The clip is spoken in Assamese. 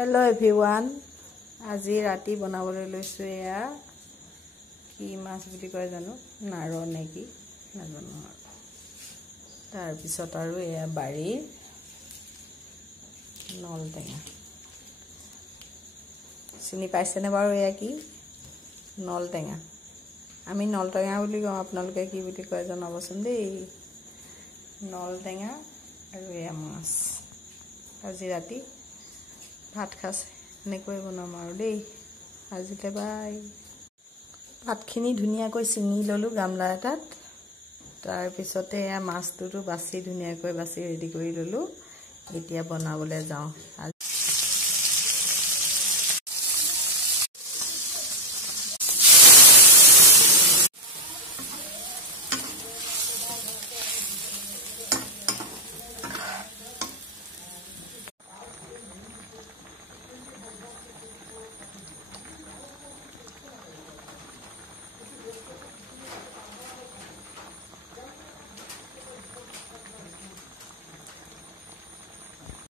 Hello everyone. আজি ৰাতি বনাবলৈ লৈছো এয়া কি মাছ বুলি কয় জানো নাৰ নেকি নাজানো তাৰ পিছত আৰু এয়া বাৰী নল টেঙা চিনি পাইছেনে বাৰু এয়া কি নল টেঙা আমি নল টেঙা বুলি কওঁ আপোনালোকে কি বুলি কয় জনাবচোন দেই নল টেঙা আৰু এয়া মাছ আজি ৰাতি ভাত খাছে এনেকৈ বনাম আৰু দেই আজিলে বাই ভাতখিনি ধুনীয়াকৈ চিঙি ললো গামলা এটাত তাৰ পিছতে এয়া মাছটো বাছি ধুনীয়াকৈ বাছি ৰেডি কৰি ললো এতিয়া বনাবলৈ যাওঁ